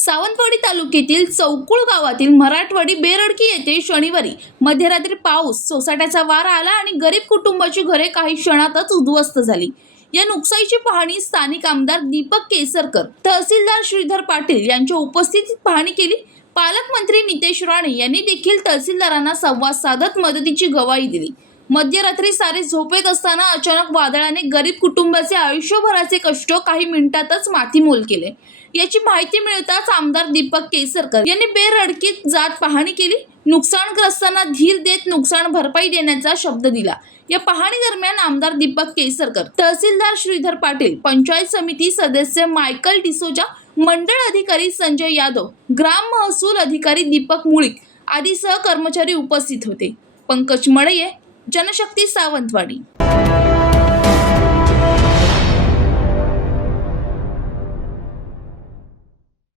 सावंतवाडी तालुक्यातील चौकुळ गावातील मराठवाडी बेरडकी येथे शनिवारी मध्यरात्री पाऊस सोसाट्याचा वारा आला आणि गरीब कुटुंबाची घरे काही क्षणातच उद्ध्वस्त झाली। या नुकसानीची पाहणी स्थानिक आमदार दीपक केसरकर, तहसीलदार श्रीधर पाटील यांच्या उपस्थितीत पाहणी केली। पालकमंत्री नितेश राणे यांनी देखील तहसीलदारांना संवाद साधत मदतीची ग्वाही दिली। मध्यरात्री सारे झोपेत असताना अचानक वादळाने गरीब कुटुंबाचे आयुष्यभराचे कष्ट काही मिनिटातच मातीमोल केले। याची माहिती मिळताच आमदार दीपक केसरकर यांनी बेरडकीत जात पाहणी केली। नुकसानग्रस्तांना धीर देत नुकसान भरपाई देण्याचा शब्द दिला। या पाहणी दरम्यान आमदार दीपक केसरकर, तहसीलदार श्रीधर पाटील, पंचायत समिती सदस्य मायकल डिसोजा, मंडळ अधिकारी संजय यादव, ग्राम महसूल अधिकारी दीपक मुळीक आदी सहकर्मचारी उपस्थित होते। पंकज मळये, जनशक्ती, सावंतवाडी।